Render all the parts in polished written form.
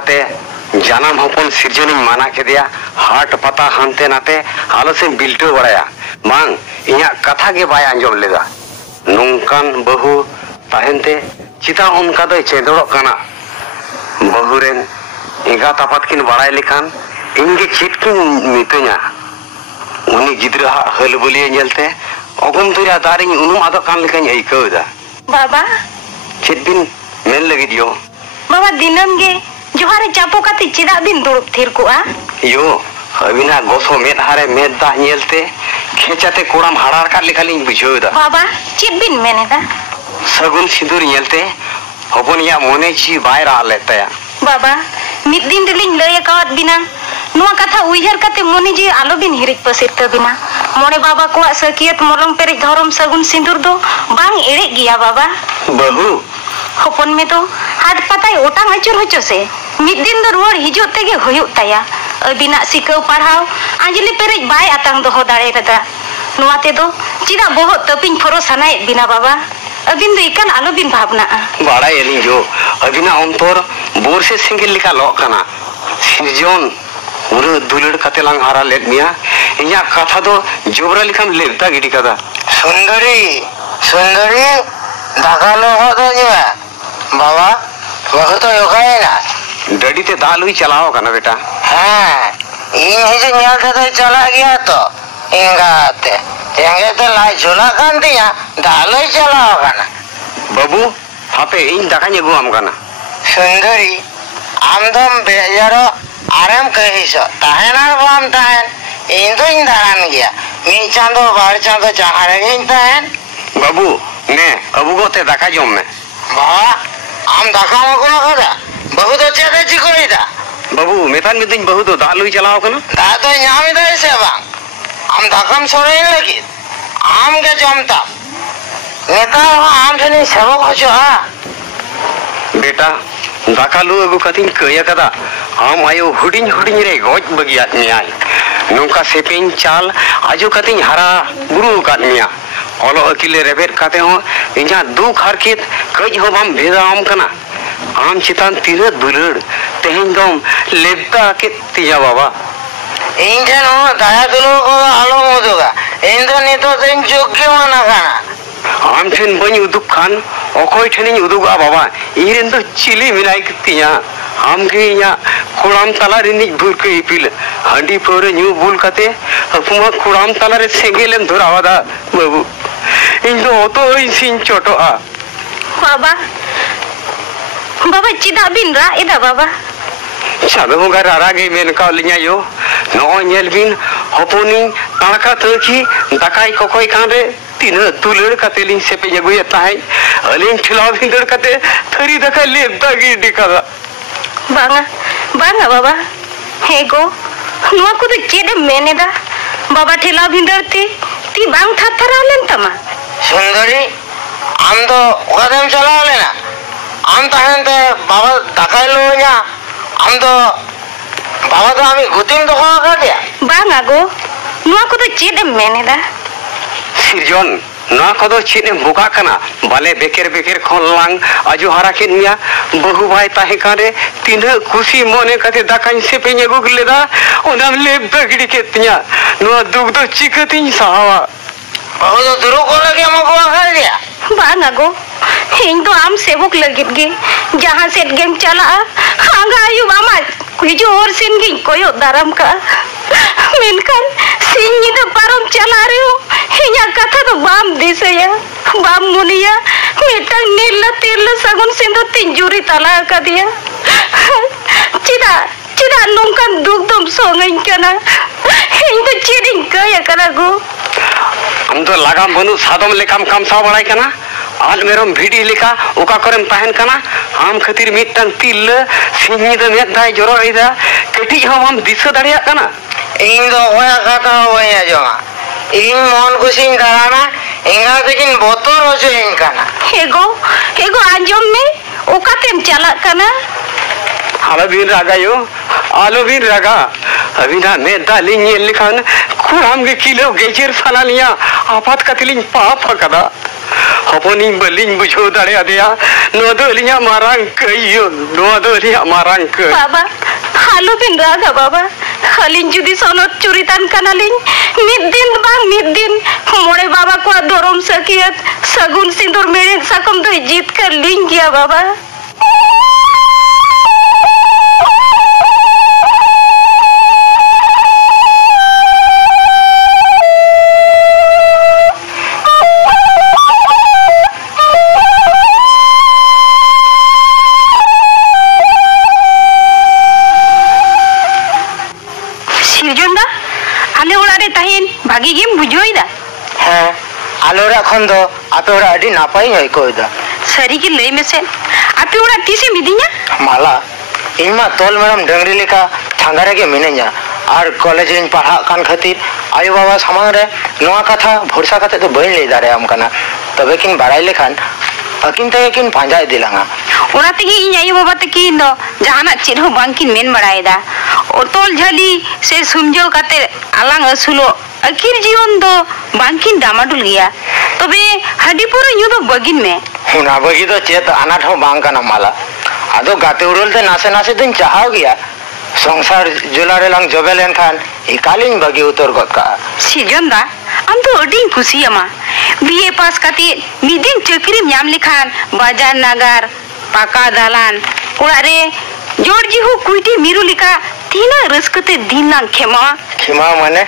लेकाते जानम हपन सिरजनी माना केदिया हाट पता हानते नाते आलो से बिल्टो बड़ाया मांग इया कथा के बाय अंजम लेदा नोंकान बहु ताहेनते चिता उनका दो चेदड़ो कना बहुरेन एगा तापत किन बड़ाय लेखान इनगे चिट किन मितुया उनी गिद्रा हलबुलिया नेलते अगम तुरा दारिन उनुम आदो कान लेखान आइकौदा बाबा चिट बिन मेन लगिदियो बाबा दिनम गे जोहारे चापो काते चिदा बिन दुड़ुब थिर कोआ यो अबिना गोसो मेद हारे मेद दा नेलते खेचाते कोड़ाम हाड़ार का लेखालिन बुझौदा बाबा चिट बिन मेनेदा सगुन सिंदूर नेलते हपनिया मोने ची बायरा लेताया बाबा मिद दिन दिलिन लय कावत बिना नुआ कथा उइहर काते मोने जी आलो बिन हिरिक पसिर तबिना मोने बाबा कोआ सकियत मरम पेरे धरम सगुन सिंदूर दो बांग एड़े गिया बाबा बहु हपन में तो हाट पताय ओटांग अचुर होचो से मिद दिन दो रुवार हिजो तेगे हुयुग ताया अबिना सिकाव पढ़ाव आंजलि पेरे बाय आतांग दोहो दाड़े रदा नुआ ते दो चिदा बोहो तपिन फरो सनाय बिना बाबा अबिन दो इकान आलो बिन भावना बाड़ा एलिन जो अबिना अंतर बोर से सिंगल लिका लो कना सिरजन उरे दुलड़ कते लांग हारा लेद मिया इया कथा दो जोबरा लिखाम लेता गिडी कदा सुंदरी सुंदरी दागालो होदो निया बाबा वह तो योगाएना डडी ते दाल हुई चलाओ कना बेटा हां इन हिजे न्याल ते चला गया तो इंगाते तेंगे तो लाई झोला कान दिया दाल ही चलाओ कना बाबू हापे इन दाकाने गुआम कना सुंदरी आमदम बेजारो आराम कहिसो ताहेना बाम ताहेन इन तो इन दारान गया मी चांदो बार चांदो चाहारे इन ताहेन बाबू ने अबू गोते दाका जम में बाबा आम दाका मको कदा बहु तो चेदे चिकोइदा बाबू मेतान मिदिन बहु तो दाल हुई चलाओ कना दा तो न्यामी दे से बांग आम दाकम सोरेन लगी आम के जमता नेता आम ठनी सबक होचो बेटा दाका लु अगु कतिन कया कदा आम आयो हुडिन हुडिन रे गोज बगियात मियाय नोंका सेपेन चाल आजो कतिन हरा गुरु कात मिया ओलो अकिले रेबेट काते हो इजा दुख हरकित कज हो बाम भेदा आम कना आम चितान तीर दुलड़ तेहन दम लेबता के तिया बाबा इन ठन हो दाया दुलो को आलो मोदुगा इन तो नितो दिन जोग्य माना काना आम ठन बनी उदुक खान अखोय ठनिन उदुगा बाबा इरेन तो चिली मिनाय तिया आम के या खुड़ाम तला रिनि भूर के इपिल हंडी पोरे न्यू बुल काते अपमा खुड़ाम तला रे सेंगेलेम धरावादा बाबू इन तो तो इसिन चोटो आ बाबा बाबा चिदा बिन रा इदा बाबा चाबे होगा रागे मेन का लिया यो नो नेल बिन हपोनी ताका तखी दकाई कोकोय कांदे तीन तुलड़ कतेलिन से पे जगुय ताई अलिन खिलाव हिंदड़ कते थरी दका लेबता गिडी कदा बांगा बांगा बाबा हेगो नुआ को तो चेदे मेनेदा बाबा ठेला भिंदरती ती बांग थाथरा लेन तमा सुंदरी आम तो ओकदम चला लेना आम ताहेंते बाबा दकाय लोया आम तो बाबा तो आमी गुतिन तो का दिया बांगा गो नुआ को तो चेदे मेनेदा सिरजन ना कदो चिने बुका कना बाले बेकेर बेकेर खोलांग आजो हरा के निया बहु भाई ताहे कारे तीन खुशी मोने कते दाकाइन से पे गुग लेदा ओनाम ले बगड़ी के तिया नो दुग दो चिकतिन सावा बहु तो दुरु को लगे मको कर दिया बांगा गो इन तो आम सेवक लगित गे जहां से गेम चला हांगा आयु मामा कुजो और सिन गी कोयो दारम का मेनकान सिंह तो पारम चला रे हो हिया कथा तो बाम दिसया बाम मुनिया मेटंग नील तेल सगुन सिंदो तिंजुरी तला का दिया चिदा चिदा नोंकान दुख दम सोंगइन कना इन तो चिरिंग कया कना गो हम तो लगाम बनु सादम लेकाम काम सा बड़ाई कना आल मेरम भिडी लेका ओका करम ताहेन कना हम खातिर मिटन तिल सिंही द मेद दाय जरो इदा कटी हम दिस दाड़िया कना इन दो होया कथा होया जोमा इन मन कुसिन दाराना इंगा तकिन बोतल होचो इन कना हेगो आंजम में ओका तेम चला कना आलो बिन रागा अभी ना मैं दालिंग ये लिखान खुराम के किलो गेचर साला लिया आपात कतलिंग पाप कदा हपोनिंग बलिंग बुझो दाड़े आदिया ᱱᱚᱣᱟ ᱫᱚ ᱟᱹᱞᱤᱧᱟᱜ ᱢᱟᱨᱟᱝ ᱠᱟᱹᱭᱩᱱ, ᱱᱚᱣᱟ ᱫᱚ ᱟᱹᱞᱤᱧᱟᱜ ᱢᱟᱨᱟᱝ ᱠᱟᱹᱭ᱾ बाबा हालो बिन रागा बाबा खालिन जुदी सोनत चुरितान कनालिन मिद दिन मोड़े बाबा को धरम सकियत सगुन सिंदूर मेरे सकम तो जीत कर लिंग गया बाबा। भागी गेम बुझोइदा हाँ आलो रा खन दो आपे ओरा अडी नापाई होय कोइदा सरी की लई में से आपे ओरा तीसे मिदिया माला इमा तोल मैडम डंगरी लेका थांगारे के मिने냐 और कॉलेज इन पढ़ा कान खातिर आयो बाबा सामान रे नोआ कथा भरोसा कते तो बइन ले दारे हम कना तबे किन बाड़ाई लेखान अकिन ते किन पांजा दिलांगा ओरा तगी इन आयो बाबा तकिन दो जहाना चेद हो बांकिन मेन बड़ायदा ओ तोल झली से सुमजो कते आलांग असुलो अखिर जीवन दो बांकिन डामाडुल गया तबे हडीपुर यू दो बगिन में हुना बगी तो चेत अनाथ हो बांग कना माला आदो गाते उड़ल ते नासे नासे दिन चाहाव गया संसार जुलारे लंग जबेलेन खान इकालिन बगी उतर गत का सिजंदा हम तो अडिंग खुशी अमा बीए पास काती मिदिन चक्री न्याम लिखान बाजार नगर पाका दालान उड़ारे जॉर्जी हो कुइटी मिरु लिखा तीना रसकते दिन लांग खेमा माने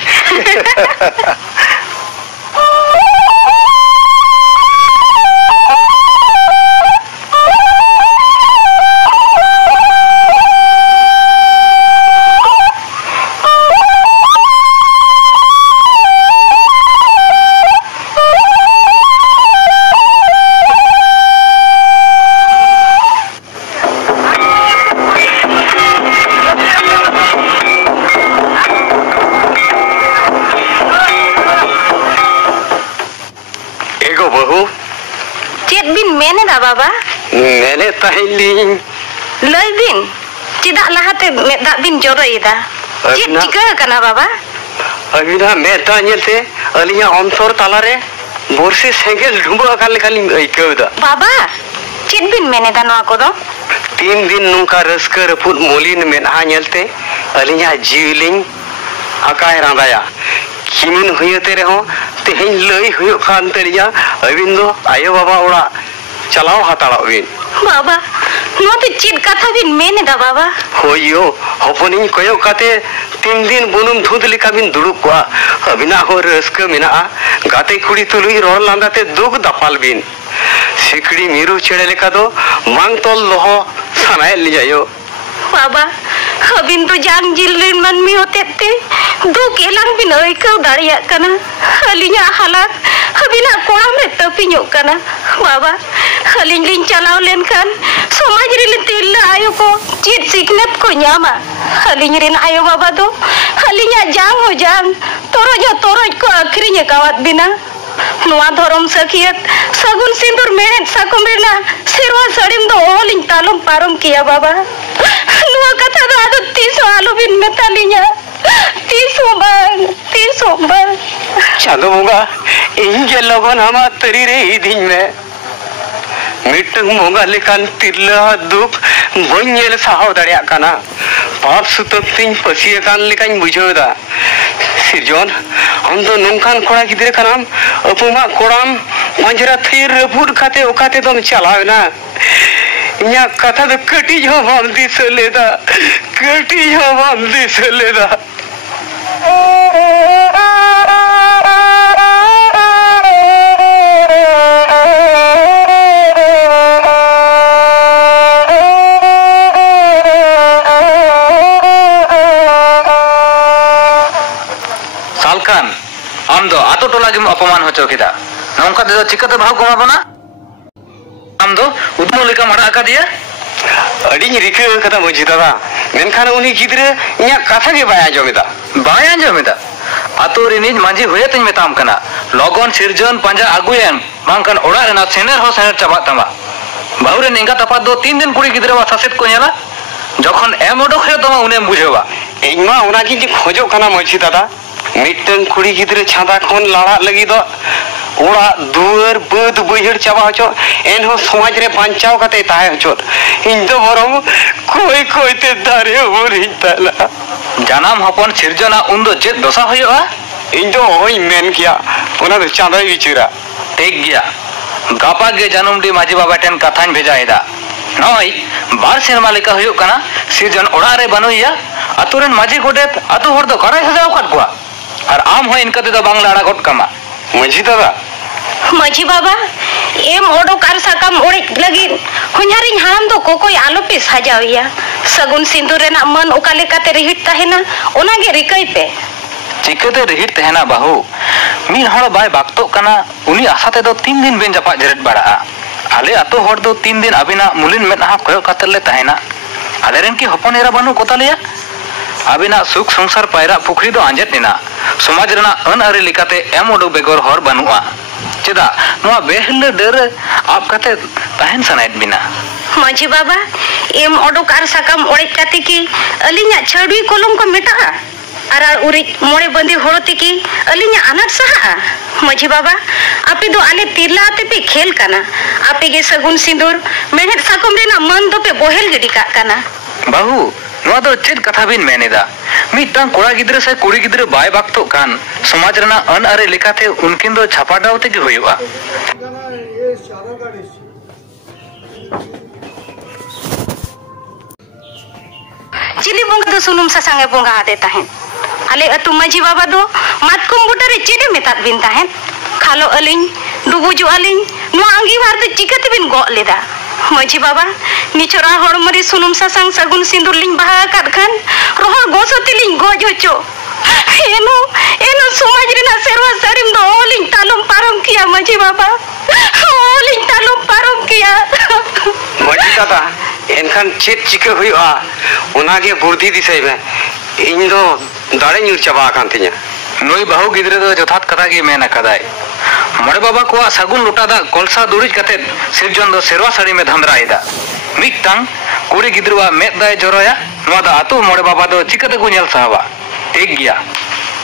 बाबा मैंने तहलीं लय दिन चिदा लहाते मेदा बिन जोरोइदा चित चिका कना बाबा अबिना मेदा नेते अलिया अंतर तालारे बोरसे सेंगेल ढुंबो अकाल लेखाली आइकौदा बाबा चित बिन मेनेदा नोआ कोदो 3 दिन नुका रस्कर पुत मोलिन मेना नेलते अलिया जीवलिंग आकाय रांदाया किमिन हुयते रहो तेहेन लय हुयो खान तेरिया अबिन दो आयो बाबा ओड़ा चलाओ हाताड़ाओ बिन बाबा नो तो चित कथा बिन मेने दा बाबा होयो होपनिन कोयो काते 3 दिन बुनुम धुद लिका बिन दुड़ुब कोआ अबिना हो रस्का मेना गाते कुड़ी तुलुई रोड लांदाते दुग दपाल बिन सिकड़ी मिरु चेड़े लेका दो मांग तोल लोहो सनाय लिजायो बाबा अबिन तो जान जिल रेन मनमी होते ते दो केलांग बिन ओइकौ दाड़िया कना अलिया हालात अबिना कोड़ाम रे तपिñो कना बाबा अलिन लिन चलाव लेनखान समाज रे तिरला आयो को चित सिखनत को ᱧᱟᱢᱟ अलिन रेन आयो बाबा दो अलिया जांग हो जांग तोरज को अखरिñ कावत बिना नुआ धरम सखियत सगुन सिंदूर मेहनत साकुम रेना सिरवा सड़िम दो ओलिन तालम पारम किया बाबा नुआ कथा दो आदो 30 आलू बिन मेतालिया 30 बार चांदो बोंगा इंजे लगन हमा तरी रे इदिन में मिटंग मोंगा लेकान तिरला दुख बन्येल साहाव दाड़िया काना पाप सुतब तिन पसिया कान लेकान बुझोदा सिरजन हम तो नोंखान कोड़ा गिदरे कानाम अपुमा कोड़ाम पंजरा थेर रपुड खाते ओकाते दम चलावना इया कथा दो कटी जो हम दिसलेदा सालकान आम दो आतो टोला गेम अपमान होचो केदा नोंका दे चिकाते भाव कमा बना आम दो उदमो लेका माड़ा का दिया अडिñ रिका कथा मजी दादा मेनखान उनी गिदरे इया कथा के बाय आंजोमेदा आतो रिनिज मांझी होयतኝ मेताम कना लगन सिरजन पांजा आगुयन मांकन ओड़ा रेना सेनर हो सेनर चाबा तमा बाहुरे नेंगा तपा दो 3 दिन कुड़ी गिदरे वा सासेत को नेला जखन एम ओडक हे तमा उने बुझेवा इमा उना की खोजो कना मजी दादा मिटन कुड़ी गिदरे छादा खन लाड़ा लगी दो ओड़ा दुआर बद बहर चाबा हचो एनहो समाज रे बांचाव कते ताहे हचो इन दो बरम कोई कोई ते दारे उरिन ताला जानाम हपन सिरजना उन चेक दशा हुआ इन दो होई मेन किया ओना दो चांदाई विचारा ठीक गया गापा गे जानुमडी माजी बाबा टेन कथान भेजाएदा नय बार सेरमा लेका हुयो कना सिरजन ओड़ा रे बनुइया अतुरेन माजी गोडेत अतु हर दो कराय सजाव काट कुआ और आम हो इनका दो बांग्ला आड़ा गोट कमा मजी दादा मजी बाबा एम ओडोकार साकाम ओड़े लगी हुंजारिन हाराम दो कोकोई आलो पे सजाविया सगुन सिंदूर रेना मन ओका लेकाते रिहिट ताहेना ओनागे रिकई पे चिकते रिहिट तहना बाहू मी हड़ बाय बाक्तो कना उनी आसाते दो 3 दिन बेन जपा जरेट बड़ा आले अतो हड़ दो 3 दिन अबिना मुलिन मेना कयो कातले तहना आलेरेन की हपन एरा बनु कोतालिया अबिना सुख संसार पायरा पुखरी दो आंजेत निना समाज रेना अन अरे लिकाते एम ओडो बेगोर हर बनुआ चेदा नोआ बेहले डर आप कते तहन सनाइत बिना मजी बाबा एम ओडोकार साकाम ओड़े काते की अलिया छड़ी कोलम को मेटा आर उरी मोड़े बंदी होड़ते की अलिया अनाट सहा मजी बाबा आपे दो आले तिरला आते पे खेल काना आपे गे सगुन सिंदूर मेहनत साकम रेना मन दो पे बोहेल गिडी का काना बाहू नोआ दो चेद कथा बिन मेनेदा मिटांग कोड़ा गिद्रे से कुड़ी गिद्रे बाय बाक्तो कान समाज रेना अन अरे लेकाते उनकिन दो छापाडाव तेगे होयुआ चिली बोंगा दो सुनुम सासांगे बोंगा आते ताहें आले अतु मजी बाबा दो मातकुम बुटारे चेदे मेतात बिन ताहें खालो अलिन डुबुजु अलिन नो आंगी वार दो चिकते बिन गो लेदा मजी बाबा निचोरा हड़मरी सुनुम सासांग सगुन सिंदूर लिंग बहा काट खान रोहर गोसोती लिंग गोज होचो एनो एनो समाज रेना सेरवा सारिम दो ओलिंग तालुम पारम किया मजी बाबा ओलिंग तालुम पारम किया मजी दादा एनखान चेत चिके हुआ उनागे बुद्धि दिसै में इन दो दाड़े न्यूर चाबा कान तिया नोई बाहू गिद्रे दो जथात कथा गे मेना कदाय मोड़े बाबा को सगुन लुटादा कोलसा दुरिज कते सिरजन दो सेरवा साड़ी में धमराइदा मिटांग कुड़ी गिद्रवा मेद दाय जरोया नोआ दा आतु मोड़े बाबा दो चिकते को नेल सावा ठीक गया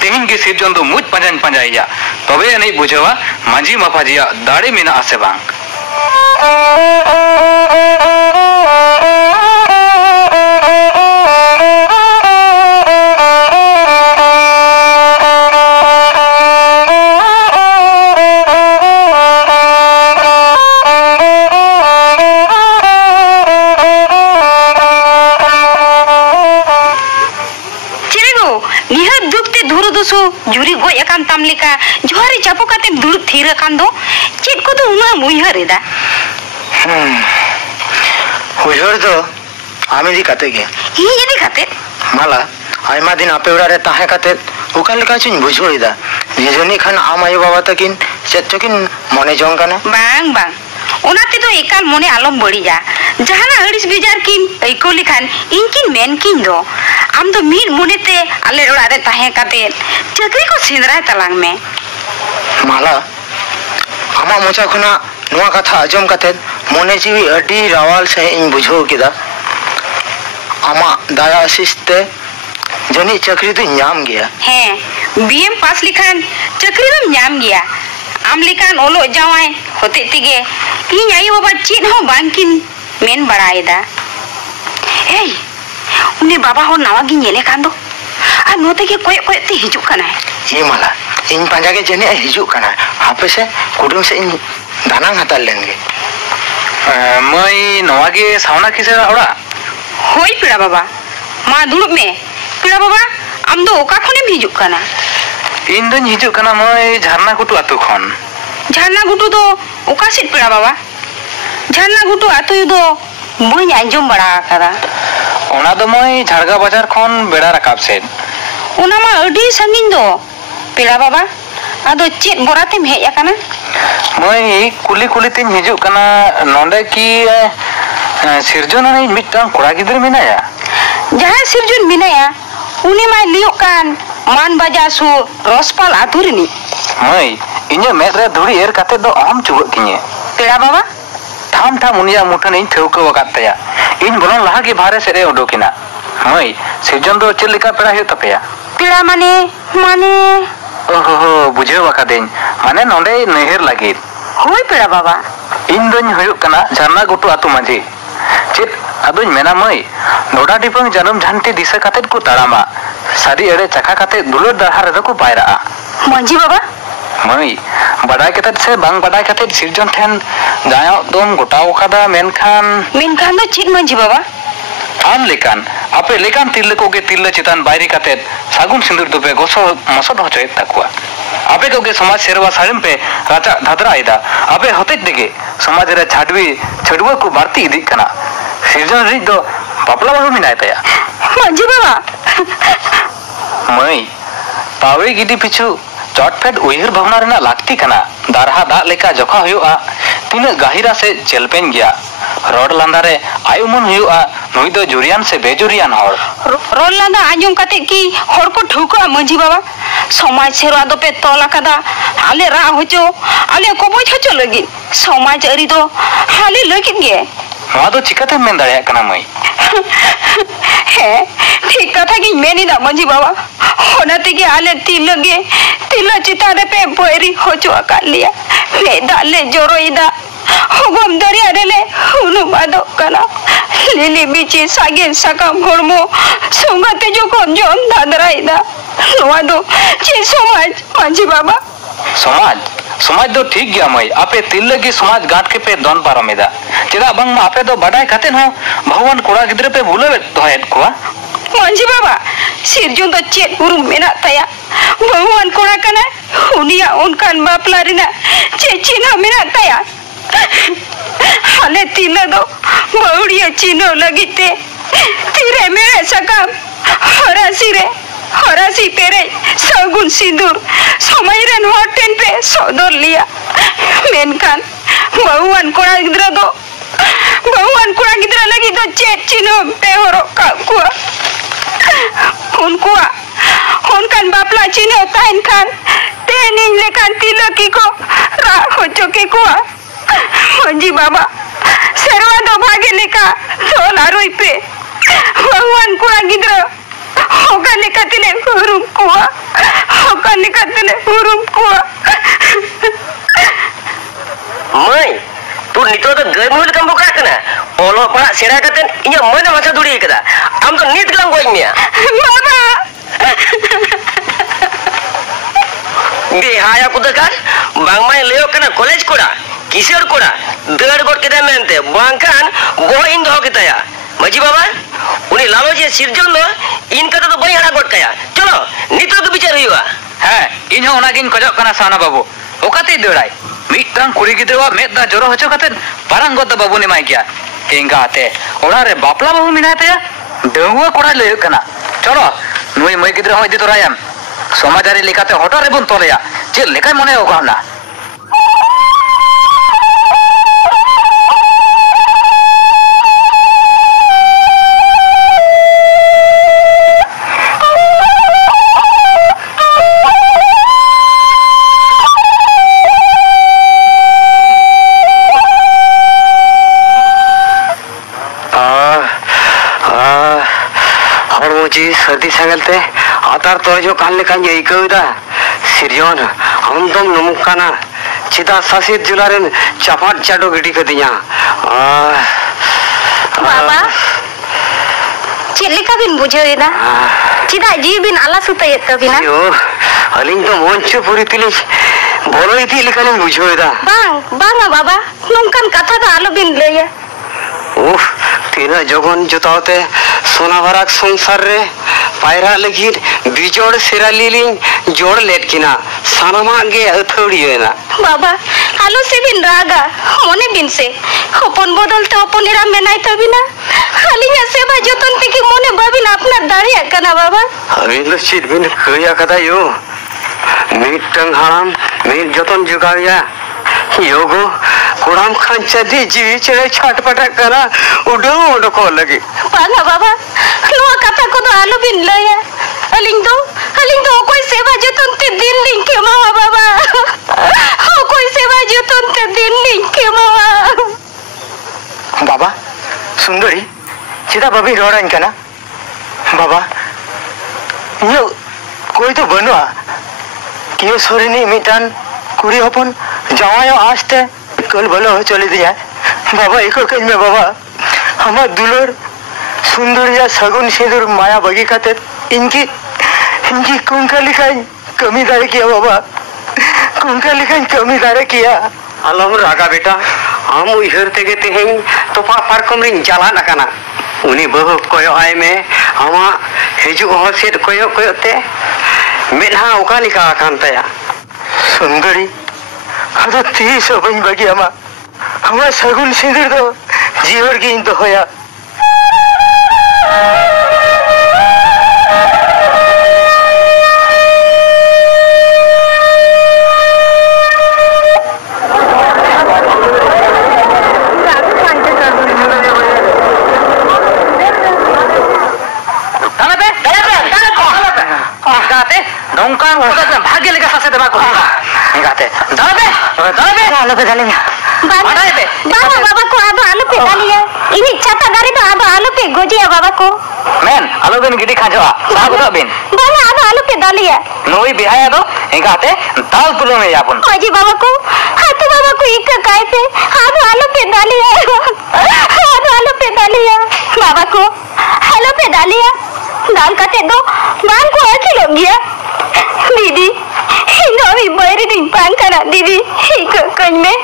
तेहिन के सिरजन दो मुज पंजान पंजाइया तबे नहीं बुझवा मांझी माफाजिया दाड़े मेना आसे बांग जुरी गोय अकान तामलिका जोहारी चापो काते दुड़ थीर अकान दो चेक को तो उना मुइहर एदा हुजर दो आमेदी काते गे ही यदि खाते माला आयमा दिन आपे उड़ा रे ताहे काते ओका लेका चुन बुझोइदा जेजनी खान आम आयो बाबा तकिन चेचकिन मने जों काना बांग बांग ओनाते तो एकाल मने आलम बड़ी जा जहाना अड़िस बिजार किन ऐको लिखान इनकिन मेन किन दो आम तो मीर मुनेते आले ओड़ा रे ताहे काते चकरी को सिंदराय तलांग में माला आमा मोचा खुना नुआ कथा आजम काते मने जीवी अडी रावाल से इन बुझो किदा आमा दाया आशीषते जनी चकरी तो न्याम गया है बीएम पास लिखान चकरी दम न्याम गया आम लिखान ओलो जावाय होते तिगे इन आयो बाबा चीन हो बांकिन मेन बड़ाएदा ए उन्हें बाबा हो नवा गी नेले कांदो आ नोते के कोय कोय ते हिजु कना ये माला इन पंजा के जने हिजु कना आपे से कुडुम से इन दाना हताल लेंगे मई नवा गे सावना किसे ओड़ा होई पिड़ा बाबा मा दुड़ुब में पिड़ा बाबा आम दो ओका खने हिजु कना इन दिन हिजु कना मई झरना गुटु आतु खन झरना गुटु दो ओका सिट पिड़ा बाबा झरना गुटु आतु दो बई आंजम बड़ा करा ओना दो मई झारगा बाजार खन बेड़ा रकाब से ओना मा अडी संगिन दो पिड़ा बाबा आदो चेत बोरातेम हेज आकाना मई कुली कुली तिन हिजु कना नोंडे की सिरजन ने मिटटांग कोड़ा गिद्रे मिनाया जहां सिरजन मिनाया उनी मा लियो कान मान बाजार सु रसपाल आतुरिनी मई इन्या मेद रे धुड़ी एर काते दो आम चुबक किnye पिड़ा बाबा थाम थाम उनिया मुठन इन ठेवको वकातया इन बोलन लहा की भारे से रे उडोकिना मई सिरजन दो चेलिका पेड़ा हे तपेया पिड़ा माने माने ओहो बुझे वका देन माने नोंडे नहर लगी होय पेड़ा बाबा इन दोन हुयुक कना झरना गुटू आतु माझी चेत अदुñ मेना मई नोडा डिपंग जानम झांटी दिशा कातेत को ताड़ामा सारी एड़े चका काते दुलर दरहा रे को पायरा मंजी बाबा मई बडाय कतेत से बांग बडाय कतेत सिरजन ठेन गायो दोम गोटाव कादा मेनखान दो चेत मंजी बाबा आम लेकान आपे लेकान तिरले कोगे तिरले चितान बायरी कातेत सागुन सिंदूर दुपे गोसो मसद होचोयत ताकुआ आपे कोगे समाज सेरवा सारिम पे राजा धादरा आइदा आपे होतेज देगे समाज रे छडुआ को बारती इदी कना सिरजन रि दो बापला बाबू मिनाय तया मंजी बाबा मई पावे गिदी पिछु चटफेट उहिर भावना रेना लागती कना दारहा दा लेका जखा हुआ तिना गाहिरा से चेलपेन गया रोड लांदारे आयुमन हुआ नुई दो जुरियान से बेजुरियान हर रोड लांदा आंजम काते की हर को ठुका मंजी बाबा समाज सेरवा दो पे तोला कदा आले रा होचो आले कोबोज होचो लगी समाज अरी दो हाले लगिन गे नवा दो चिकाते मेन दाड़िया कना मई हे ठीक कथा की मेनिदा मंजी बाबा होनाते की आले तिल चितारे पे बोरी होचो आका लिया मेदा ले जोरोइदा होगम दरिया रेले हुनु बादो कना लिली बिची सागे साकाम होरमो संगते जो कोन जोम दादराइदा नवा दो चे समाज मंजी बाबा समाज दो ठीक गया मई आपे तिल की समाज गाट के पे दोन पारमेदा चेदा बंग मा आपे दो बडाय खाते हो भगवान कोड़ा गिद्रे पे भूले दोहेत कोआ मंजी बाबा सिरजुन दो चेत उरुम मेना तया भगवान कोड़ा कना उनिया उनकान बापला रिना चे चिन्ह मेना तया हाले तिल दो बौड़िया चिन्ह लगिते तिरे मेरे सकाम हरासी पेरे सगुन सिंदूर समय रेन होटेन पे सदर लिया मेनखान भगवान कोड़ा गिद्रा लगी दो चेत चिन्ह पे हरो का कुआ उनकुआ उनकान बापला चिन्ह ताइन खान तेनिन लेकान तिलकी को रा होचो के कुआ मंजी बाबा सेरवा दो भागे लेका तोला रोई पे भगवान कोड़ा गिद्रा होका लेका तिले हुरुम कुआ मई तू नितो तो गैमुल कम बुका कना ओलो पड़ा सेरा कतेन इया मन माथा दुड़ी कदा आम तो नीत गलम गोई मिया बाबा बिहाया कुदकार बांगमाय लेयो कना कॉलेज कोड़ा किशोर कोड़ा दड़ गोट केदा मेनते बांकान गो इन दो केताया मजी बाबा उनी लालो जे सिरजन दो इन कदा तो बई हड़ा गोट काया चलो नितो तो बिचार हुआ है इन हो ओनागिन खजक कना साना बाबू ओकाते दड़ाई मिटन कुड़ी गिद्रवा मेदा जोरो होचो कते पारंग गद बाबू निमाय गया केंगा आते ओड़ा रे बापला बाबू मिनाय तया डंगुआ कोड़ा लय कना चलो नुई मई गिद्र हो इदि तोरायम समाजारी लेकाते होटा रे बन तोलया जे लेकाय मने ओगाना सर्दी संगलते आतार तो जो कान लेकान अइकौदा सिरजन हम दम नमुकाना चिदा सासित जुलारेन चापाट चाडो गिडी कदिया बाबा चेलिका बिन बुझेना चिदा जी बिन आला सुतयत तबिना यो अलिंग तो मोंचो पुरी तिली बोलो इति लेकान बुझोदा बांगा बाबा नोंकान कथा दा आलो बिन लया उफ तीना जगन जोतावते सोना भराक संसार रे पायरा लगी बिजोड़ सेरा लीलिंग जोड़ लेट किना सानमा गे अथौड़ी होना बाबा आलो से बिन रागा मोने बिन से होपन बदलते होपन एरा मेनाय तबिना खालिया सेवा जतन ते की मोने बाबिन अपना दाड़िया कना बाबा अबिन लो चित बिन कया कदा यो मिटंग हाराम मिट जतन जुगाया योगो कोड़ाम खांचा दी जीवी चले छटपटा करा उडो को लगी पाना बाबा नुआ कथा को तो आलो बिन लया अलिंग तो कोई सेवा जतन ते दिन लिंग के मावा बाबा हो कोई सेवा जतन ते दिन लिंग के मावा बाबा सुंदरी चिदा बाबी रोड़ान कना बाबा यो कोई तो बनुआ कियो सोरेनी मिटान कुड़ी हपन जावायो आस्ते कल भलो हो चली दिया बाबा एको कहीं में बाबा हमार दुलर सुंदर या सगुन सिंदूर माया बगी काते इनकी कुंका लिखाई कमी दारे किया बाबा कुंका लिखाई कमी दारे किया आलम रागा बेटा आम उहर तेगे तेहें तो पारकम रिंग जालान अकाना उनी बहु कोयो आय में आमा हिजु हो सेट कोयो कोयो ते मेनहा ओका लिखा अकान तया सुंदरी अदो तीस बन बगी हमा सगुन सिंदूर दो जीवर की इन तो होया भाग्य लेकर सासे दबा को गाते दाबे आलो पे डाले बाबा को आबो आलो पे डालिए इनी छाता गाड़ी तो आबो आलो पे गोजिया बाबा को मेन आलो बिन गिडी खाजवा साहब दो बिन बाबा आबो आलो पे डालिए नोई बिहाया दो गाते ताल पुलो में यापन गोजी बाबा को हाथ बाबा को एक काय पे आबो आलो पे डालिए आबो आलो पे डालिए बाबा को आलो पे डालिए दाल काटे दो बाल को अच्छी लग गया दीदी नवी बैरी दिन पान करा दीदी कहीं में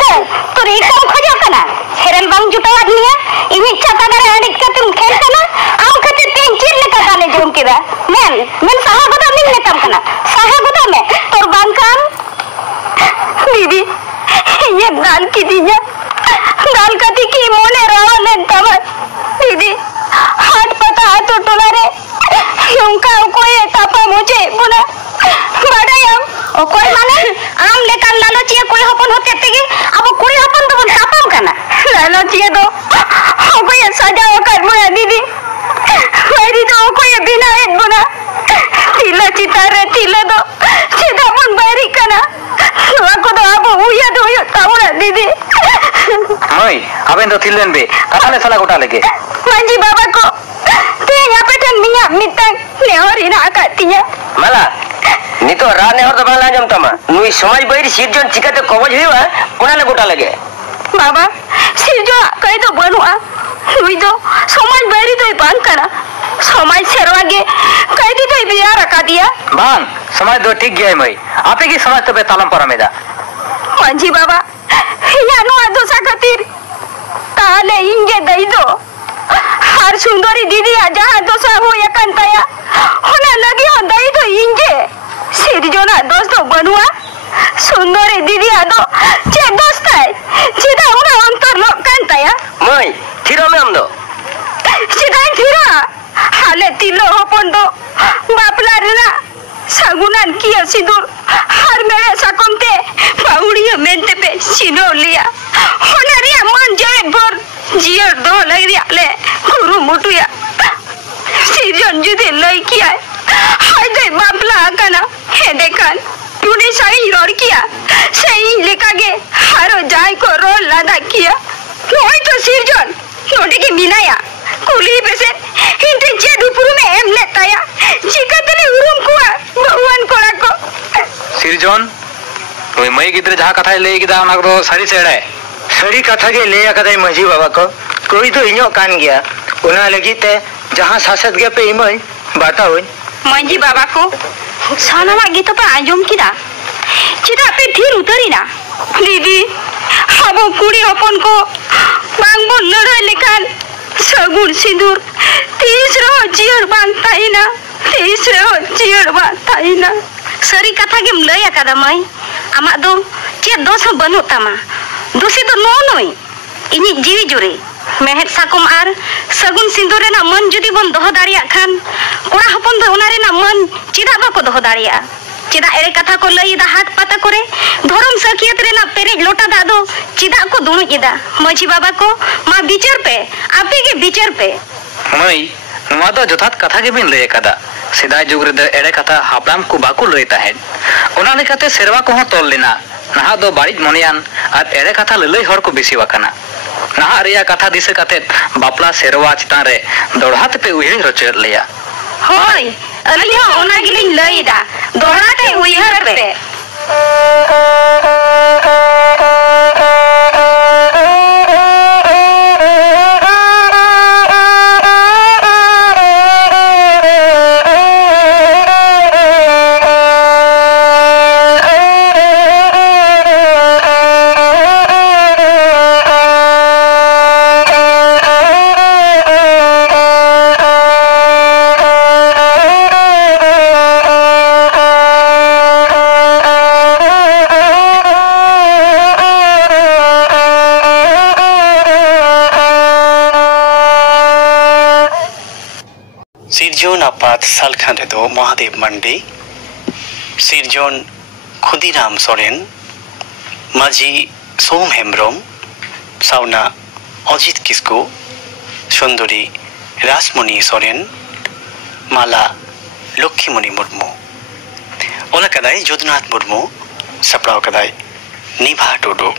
तो रेखा खोजा कना हेरल बांग जुटा आदमिया इनी छाता करे अडिक का तुम खेल कना आम खते तीन चिर लेकर डाले जोम केदा मैं साहा गोदा मिल लेता कना साहा गोदा में तोर बांग काम दीदी ये दाल की दीजा दाल कती की मोने रावा ले तब दीदी हाथ पता तो टोला रे उनका कोई तापा मुझे बोला बाड़ायम ओ कोई माने आम लेकर लालचिया कोई हपन होते तेगे अब कुड़ी हपन तो तापम कना लालचिया दो ओ कोई सजा कर मोया दीदी मेरी तो कोई बिना है बोला तिला चितारे तिला दो सीधा बन बैरी कना को तो अब उया दो यो तावरा दीदी मई अबेन तो तिलन बे कताले सला गोटा लेके मंजी बाबा को ते यहाँ पे ठन मिया मितंग नेहरी ना काटिया मला नितो रा नेहर तो बाला जम तमा नुई समाज बैरी सिरजन चिकाते कवज हुआ कोनाले गोटा लगे बाबा सिरजो कई तो बनुआ नुई तो समाज बैरी तो बांग करा समाज सेरवागे कई दी तो बिया रखा दिया बांग समाज दो ठीक गया मई आपे की समाज तो बे तालम परमेदा मंजी बाबा या नो दोसा खातिर ताले इंगे दई दो हर सुंदरी दीदी जहाँ दोसा हो या कंताया होना लगी हो दई तो इंगे सिरजोना दोस्तों बनुआ सुंदरी दीदी आदो चे दोस्त है चिदा उना अंतर लो कंताया मई थिरो में हम दो चिदा थिरा हाले तिलो हो पंडो बापला रेना सगुनान किया सिदूर हर मेरे सकमते पाउड़िया मेंते पे सिनो लिया होना रिया मन जाए भर जियर दो लग रिया ले गुरु मुटुया सिरजन जुदे लई किया हाय दे बापला कना हे देखन तूने सही रोड किया सही लेकागे हरो जाय को रोल लादा किया नोई तो सिरजन नोटे के बिनाया कुली पे से हिंटे जे दुपुर में एम लेताया चिकतने उरुम कुआ भगवान कोड़ा को सिरजन ओए मई गिद्रे जहां कथा ले गिदा ओना को सारी सेड़े सड़ी कथा के ले कदाई मजी बाबा को कोई तो इनो कान गया उना लगी ते जहां सासत गे पे इमई बाता होई मंजी बाबा को सानामा गीत पे आंजम किदा चिदा पे धीर उतरी ना दीदी हबो कुड़ी अपन को बांगबो लड़े लेकान सगुन सिंदूर तीसरो जियर बांताई ना तीसरो जियर बांताई ना सरी कथा गेम लय आकादा मई आमा दो चे दोस बनु तमा दोसी तो नो नोई इनी जीवी जुरे मेहत साकुम आर सगुन सिंदूर रेना मन जुदी बन दोह दारिया खान कोड़ा हपन दो उना रेना मन चिदा बाको दोह दारिया चिदा एरे कथा को लई दा हाथ पता करे धर्म सकियत रेना पेरेज लोटा दादो चिदा को दुनु इदा मजी बाबा को मा बिचार पे आपे के बिचार पे मई नुआ दो जथात कथा के बिन लय कदा सिदाय जुग रे एरे कथा हापलाम को बाको लय ताहेन ओना लेकाते सेरवा को हो तोल लेना नहा दो बारिज मनियान और एरे कथा ललई हर को बेसी वाकना नहा रिया कथा दिसे काते बापला सेरवा चितान रे दोड़हाते पे उहिर रचत लिया होय अलिया ओना गिलिन लईदा दोड़हाते उहिर पे सिरजोन आपात सालखान रेदो महादेव मंडी सिरजोन खुदीराम सोरेन माझी सोम हेम्ब्रम सावना अजित किस्कु सुंदरी राजमणि सोरेन माला लक्ष्मीमणि मुर्मू ओला कदाई जोधनाथ मुर्मू सपड़ाव कदाई निभा टोडो।